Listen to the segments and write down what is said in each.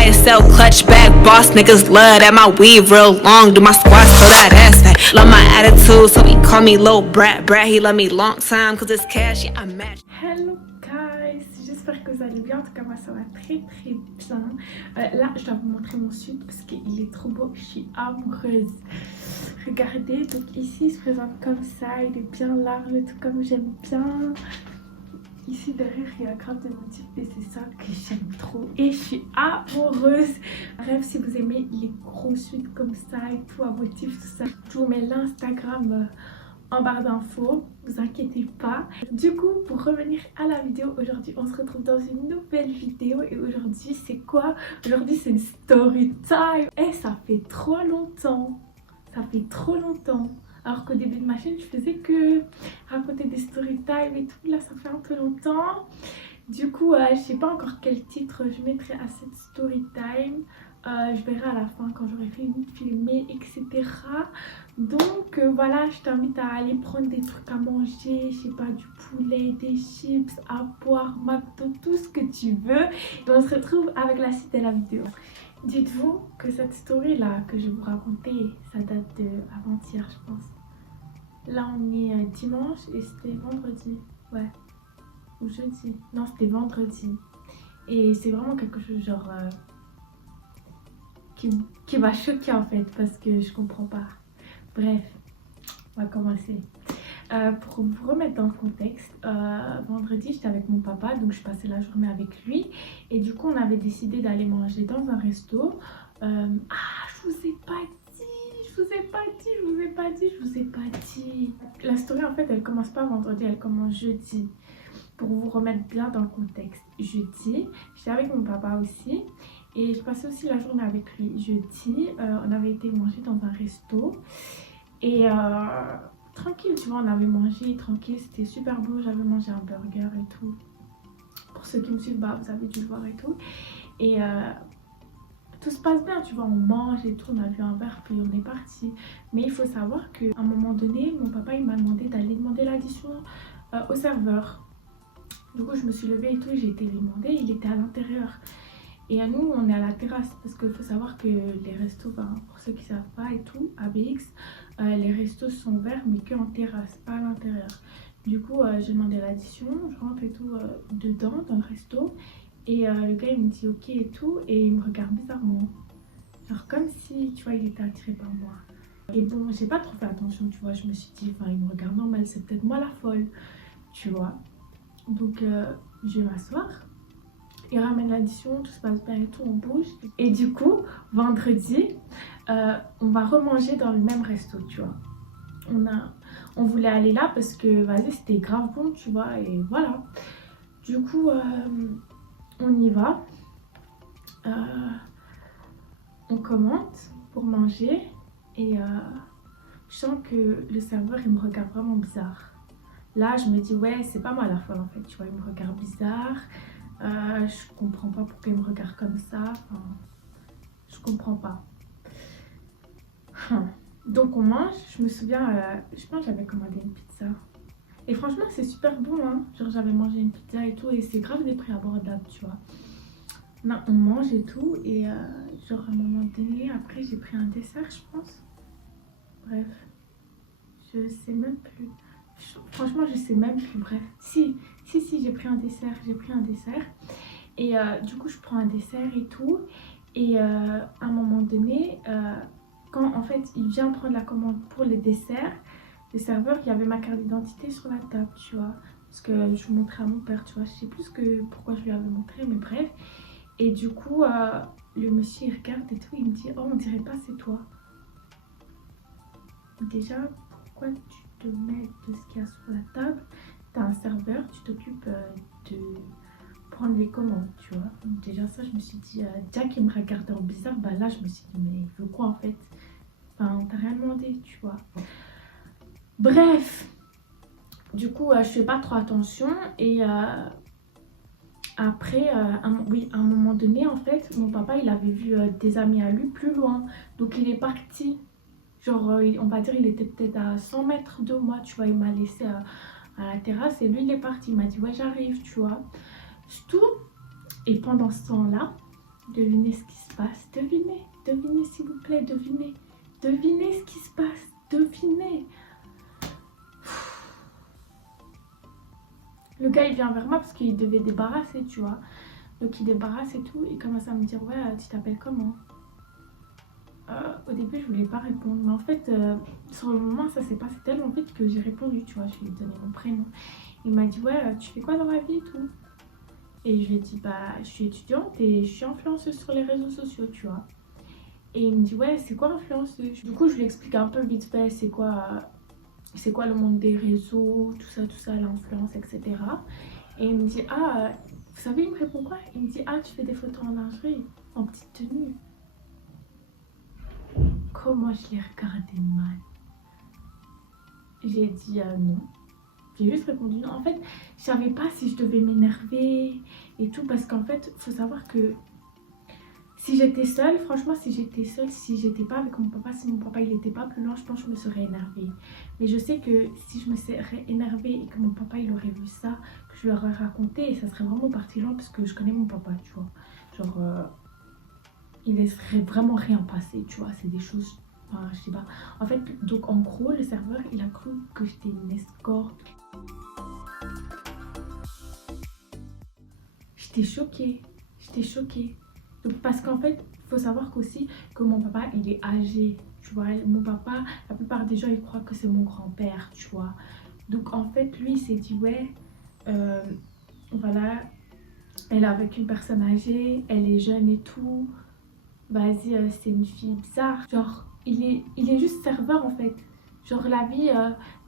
YSL clutch bag, boss niggas love that my weave real long. Do my squats for that ass fat. Love my attitude, so he call me little brat. Brat, he love me long time, cause it's cash, yeah, I match. Hello guys, j'espère que vous allez bien. En tout cas, moi ça va très bien. Là, je dois vous montrer mon sud parce qu'il est trop beau. Je suis amoureuse. Regardez, donc ici il se présente comme ça. Il est bien large, tout comme j'aime bien. Ici derrière il y a grave de motifs et c'est ça que j'aime trop et je suis amoureuse. Bref, si vous aimez les gros suites comme ça et tout à motifs, tout ça, je vous mets l'Instagram en barre d'infos, vous inquiétez pas. Du coup, pour revenir à la vidéo, aujourd'hui on se retrouve dans une nouvelle vidéo et aujourd'hui c'est quoi? Aujourd'hui c'est une story time. Et ça fait trop longtemps, alors qu'au début de ma chaîne je faisais que raconter des story time et tout. Là ça fait un peu longtemps. Du coup je sais pas encore quel titre je mettrai à cette story time. Je verrai à la fin quand j'aurai fini de filmer, etc. Donc voilà, je t'invite à aller prendre des trucs à manger, je sais pas, du poulet, des chips, à boire, McDo, tout ce que tu veux. Et on se retrouve avec la suite de la vidéo. Dites-vous que cette story là que je vais vous raconter, ça date d'avant-hier je pense. Là on est dimanche et c'était vendredi, ouais, ou jeudi, non c'était vendredi. Et c'est vraiment quelque chose genre qui m'a choquée en fait parce que je comprends pas. Bref, on va commencer. Pour vous remettre dans le contexte, vendredi j'étais avec mon papa, donc je passais la journée avec lui et du coup on avait décidé d'aller manger dans un resto. Je vous ai pas dit. La story en fait elle commence pas vendredi, elle commence jeudi. Pour vous remettre bien dans le contexte, jeudi j'étais avec mon papa aussi et je passais aussi la journée avec lui. Jeudi on avait été manger dans un resto et tranquille, tu vois, on avait mangé tranquille, c'était super beau. J'avais mangé un burger et tout. Pour ceux qui me suivent, bah vous avez dû le voir et tout. Et tout se passe bien, tu vois, on mange et tout, on a vu un verre puis on est parti. Mais il faut savoir qu'à un moment donné, mon papa il m'a demandé d'aller demander l'addition au serveur. Du coup je me suis levée et tout, j'ai été lui demander, il était à l'intérieur. Et à nous on est à la terrasse parce qu'il faut savoir que les restos, ben, pour ceux qui savent pas et tout, à BX, les restos sont ouverts mais que en terrasse, pas à l'intérieur. Du coup j'ai demandé l'addition, je rentre et tout dedans dans le resto. Et le gars il me dit ok et tout et il me regarde bizarrement. Genre comme si tu vois il était attiré par moi. Et bon j'ai pas trop fait attention, tu vois, je me suis dit enfin il me regarde normal, c'est peut-être moi la folle, tu vois. Donc je vais m'asseoir. Il ramène l'addition, tout se passe bien et tout, on bouge. Et du coup, vendredi, on va remanger dans le même resto, tu vois. On voulait aller là parce que, vas-y, c'était grave bon, tu vois, et voilà. Du coup, on y va. On commente pour manger et je sens que le serveur, il me regarde vraiment bizarre. Là, je me dis, ouais, c'est pas moi la folle en fait, tu vois, il me regarde bizarre. Je comprends pas pourquoi il me regarde comme ça. Enfin, je comprends pas. Donc on mange. Je me souviens, je pense que j'avais commandé une pizza. Et franchement c'est super bon hein. Genre j'avais mangé une pizza et tout. Et c'est grave des prix abordables tu vois. Non, on mange et tout. Et genre à un moment donné, après j'ai pris un dessert je pense. Bref. Je sais même plus. Franchement je sais même plus. Bref. Si j'ai pris un dessert. Et du coup je prends un dessert et tout. Et à un moment donné, quand en fait il vient prendre la commande pour les desserts, le serveur, il y avait ma carte d'identité sur la table, tu vois. Parce que je montrais à mon père, tu vois. Je sais plus pourquoi je lui avais montré, mais bref. Et du coup, le monsieur il regarde et tout, il me dit oh on dirait pas c'est toi. Déjà, pourquoi tu te mets de ce qu'il y a sur la table? T'as un serveur, tu t'occupes de prendre les commandes, tu vois. Donc déjà ça, je me suis dit, déjà qu'il me regardait en bizarre, bah là je me suis dit, mais il veut quoi en fait? Enfin, t'as rien demandé, tu vois. Bref, du coup, je fais pas trop attention et après, oui, à un moment donné, en fait, mon papa, il avait vu des amis à lui plus loin. Donc il est parti, genre, on va dire, il était peut-être à 100 mètres de moi, tu vois. Il m'a laissé à la terrasse et lui, il est parti. Il m'a dit, ouais, j'arrive, tu vois. Tout. Et pendant ce temps-là, Devinez ce qui se passe. Devinez. Devinez s'il vous plaît. Devinez. Devinez ce qui se passe. Devinez. Le gars il vient vers moi parce qu'il devait débarrasser, tu vois. Donc il débarrasse et tout. Il commence à me dire ouais, tu t'appelles comment? Au début je voulais pas répondre. Mais en fait, sur le moment ça s'est passé tellement vite que j'ai répondu, tu vois. Je lui ai donné mon prénom. Il m'a dit ouais, tu fais quoi dans la vie et tout? Et je lui ai dit bah je suis étudiante et je suis influenceuse sur les réseaux sociaux, tu vois. Et il me dit ouais, c'est quoi influenceuse? Du coup je lui explique un peu vite fait c'est quoi le monde des réseaux, tout ça, l'influence, etc. Et il me dit ah, vous savez, il me répond quoi? Il me dit ah, tu fais des photos en lingerie, en petite tenue. Comment je l'ai regardé mal. J'ai dit non. J'ai juste répondu non. En fait, je savais pas si je devais m'énerver et tout parce qu'en fait, faut savoir que si j'étais seule, franchement, si j'étais pas avec mon papa, si mon papa il était pas plus loin, je pense que je me serais énervée. Mais je sais que si je me serais énervée et que mon papa il aurait vu ça, que je lui aurais raconté, ça serait vraiment parti loin parce que je connais mon papa, tu vois. Genre, il laisserait vraiment rien passer, tu vois. C'est des choses, enfin, je sais pas. En fait, donc en gros, le serveur il a cru que j'étais une escorte. J'étais choquée, j'étais choquée. Donc, parce qu'en fait, il faut savoir qu'aussi que mon papa, il est âgé, tu vois. Mon papa, la plupart des gens, ils croient que c'est mon grand-père, tu vois. Donc, en fait, lui, il s'est dit, ouais, voilà, elle est avec une personne âgée, elle est jeune et tout. Vas-y, c'est une fille bizarre. Genre, il est juste serveur, en fait. Genre, la vie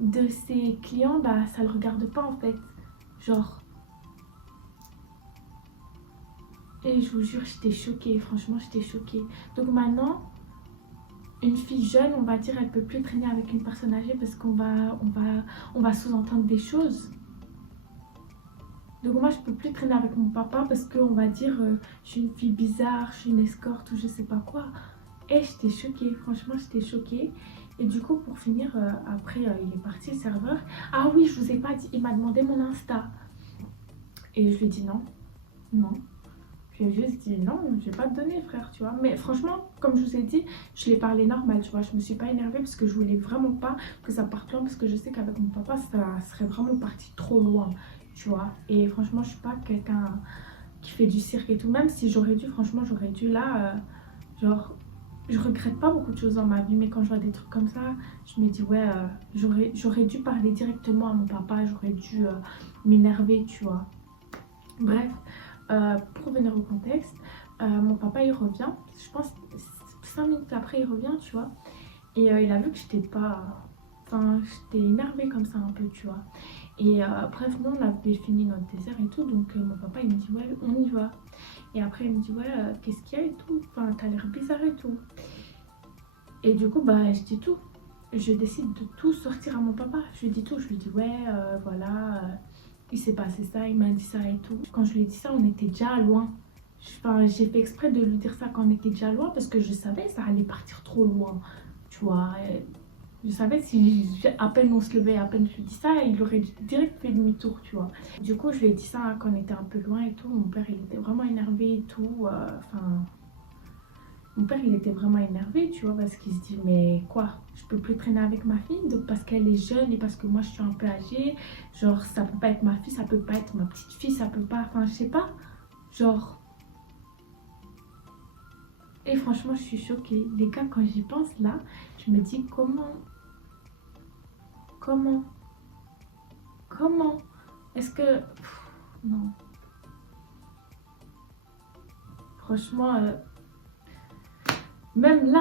de ses clients, bah, ça le regarde pas, en fait. Genre... Et je vous jure, j'étais choquée, franchement, j'étais choquée. Donc maintenant, une fille jeune, on va dire, elle peut plus traîner avec une personne âgée parce qu'on va sous-entendre des choses. Donc moi, je peux plus traîner avec mon papa parce qu'on va dire, je suis une fille bizarre, je suis une escorte ou je sais pas quoi. Et j'étais choquée, franchement, j'étais choquée. Et du coup, pour finir, après, il est parti, le serveur. Ah oui, je vous ai pas dit, il m'a demandé mon Insta. Et je lui ai dit non, non. J'ai juste dit non, je vais pas te donner frère, tu vois. Mais franchement, comme je vous ai dit, je l'ai parlé normal, tu vois. Je me suis pas énervée parce que je voulais vraiment pas que ça parte loin parce que je sais qu'avec mon papa, ça serait vraiment parti trop loin, tu vois. Et franchement, je suis pas quelqu'un qui fait du cirque et tout. Même si j'aurais dû, franchement, j'aurais dû là, genre, je regrette pas beaucoup de choses dans ma vie. Mais quand je vois des trucs comme ça, je me dis ouais, j'aurais dû parler directement à mon papa, j'aurais dû m'énerver, tu vois. Bref. Pour revenir au contexte, mon papa il revient, je pense 5 minutes après il revient, tu vois, et il a vu que j'étais pas, enfin j'étais énervée comme ça un peu, tu vois, et bref, nous on avait fini notre dessert et tout, donc mon papa il me dit ouais on y va, et après il me dit ouais qu'est-ce qu'il y a et tout, enfin t'as l'air bizarre et tout, et du coup bah je dis tout, je décide de tout sortir à mon papa, je lui dis tout, je lui dis ouais voilà, il s'est passé ça, il m'a dit ça et tout. Quand je lui ai dit ça, on était déjà loin. Enfin, j'ai fait exprès de lui dire ça quand on était déjà loin parce que je savais que ça allait partir trop loin, tu vois. Et je savais si à peine on se levait, à peine je lui dis ça, il aurait direct fait demi-tour, tu vois. Du coup, je lui ai dit ça quand on était un peu loin et tout. Mon père, il était vraiment énervé et tout. Enfin... Mon père, il était vraiment énervé, tu vois, parce qu'il se dit, mais quoi, je peux plus traîner avec ma fille, donc parce qu'elle est jeune et parce que moi, je suis un peu âgée. Genre, ça peut pas être ma fille, ça peut pas être ma petite fille, ça peut pas... Enfin, je sais pas. Genre... Et franchement, je suis choquée. Les gars, quand j'y pense, là, je me dis, comment... Est-ce que... non. Franchement... Même là,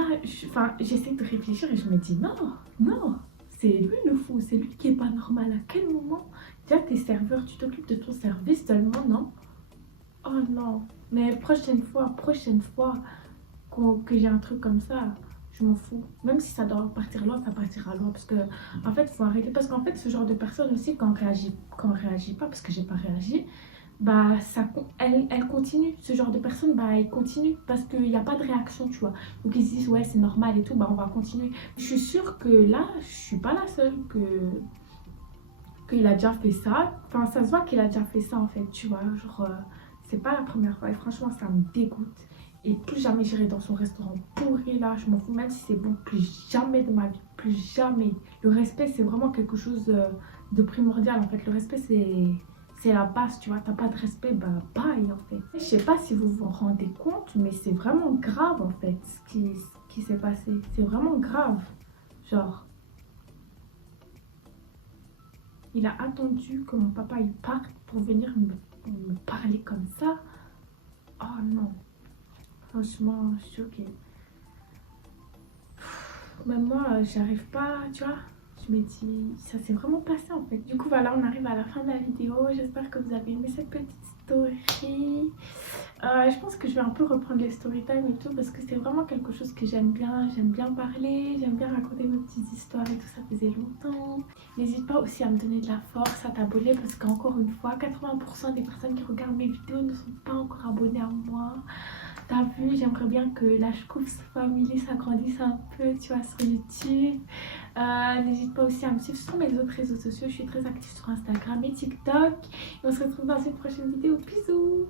j'essaie de réfléchir et je me dis non, c'est lui le fou, c'est lui qui est pas normal. À quel moment, déjà t'es serveur, tu t'occupes de ton service seulement, non? Oh non, mais prochaine fois que j'ai un truc comme ça, je m'en fous. Même si ça doit partir loin, ça partira loin parce que en fait, faut arrêter. Parce qu'en fait, ce genre de personne aussi, quand on réagit pas, parce que j'ai pas réagi, bah elle continue, ce genre de personne bah elle continue parce qu'il n'y a pas de réaction, tu vois, donc ils se disent ouais c'est normal et tout, bah on va continuer. Je suis sûre que là je suis pas la seule qu'il a déjà fait ça, enfin ça se voit qu'il a déjà fait ça en fait, tu vois, genre c'est pas la première fois et franchement ça me dégoûte. Et plus jamais j'irai dans son restaurant pourri là, je m'en fous, même si c'est bon, plus jamais de ma vie, plus jamais. Le respect, c'est vraiment quelque chose de primordial en fait. Le respect, c'est la base, tu vois. T'as pas de respect, bah bye en fait. Je sais pas si vous vous rendez compte, mais c'est vraiment grave en fait ce qui s'est passé. C'est vraiment grave. Genre, il a attendu que mon papa il parte pour venir me parler comme ça. Oh non. Franchement, je suis choquée. Même moi, j'arrive pas, tu vois. Je me dis, ça s'est vraiment passé en fait. Du coup, voilà, on arrive à la fin de la vidéo. J'espère que vous avez aimé cette petite story. Je pense que je vais un peu reprendre les story time et tout parce que c'est vraiment quelque chose que j'aime bien. J'aime bien parler, j'aime bien raconter mes petites histoires et tout, ça faisait longtemps. N'hésite pas aussi à me donner de la force, à t'abonner parce qu'encore une fois, 80% des personnes qui regardent mes vidéos ne sont pas encore abonnées à moi. T'as vu, j'aimerais bien que la Schkoufs Family s'agrandisse un peu, tu vois, sur YouTube. N'hésite pas aussi à me suivre sur mes autres réseaux sociaux. Je suis très active sur Instagram et TikTok. Et on se retrouve dans une prochaine vidéo. Bisous!